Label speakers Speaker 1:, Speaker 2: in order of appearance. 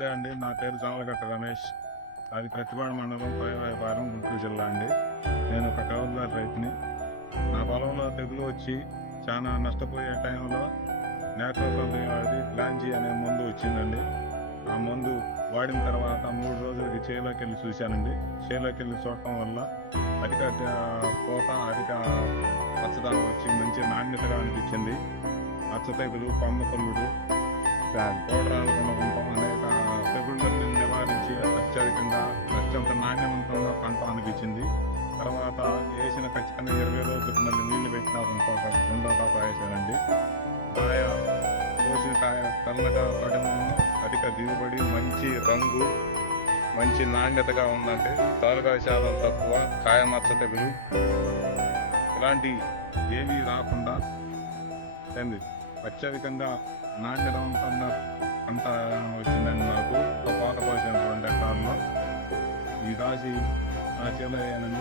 Speaker 1: నమస్తే అండి. నా పేరు జామలగట్ట రమేష్. అది ప్రతిపాడు మండలం పైవారం గుంటూరు జిల్లా అండి. నేను ఒక కౌలుదారు రైతుని. నా పొలంలో తెగులు వచ్చి చాలా నష్టపోయే టైంలో నేచురల్ వాడిది గ్లాంజీ అనే మందు వచ్చిందండి. ఆ మందు వాడిన తర్వాత మూడు రోజులకి చేలోకి వెళ్ళి చూశానండి. చేలోకి వెళ్ళి చూడటం వల్ల అధిక పోత అధిక పచ్చదనం వచ్చి మంచి నాణ్యతగా అనిపించింది. పచ్చ తెగులు కొమ్మ కొల్లుడు అత్యంత నాణ్యవంతంగా పంట అనిపించింది తర్వాత వేసిన ఖచ్చితంగా ఇరవై రోజులకు మళ్ళీ నీళ్ళు పెట్టినారు ఇంకొక రెండో కాప వేసానండి కాయ కోసిన కాయ తెల్లగా పడము అధిక దిగుబడి మంచి రంగు మంచి నాణ్యతగా ఉందంటే తాలూకా శాతం తక్కువ కాయ మచ్చ తెగులు ఇలాంటి ఏమీ రాకుండా ఏంది? అత్యధికంగా నాణ్యతవంతంగా పంట కోత పోసిన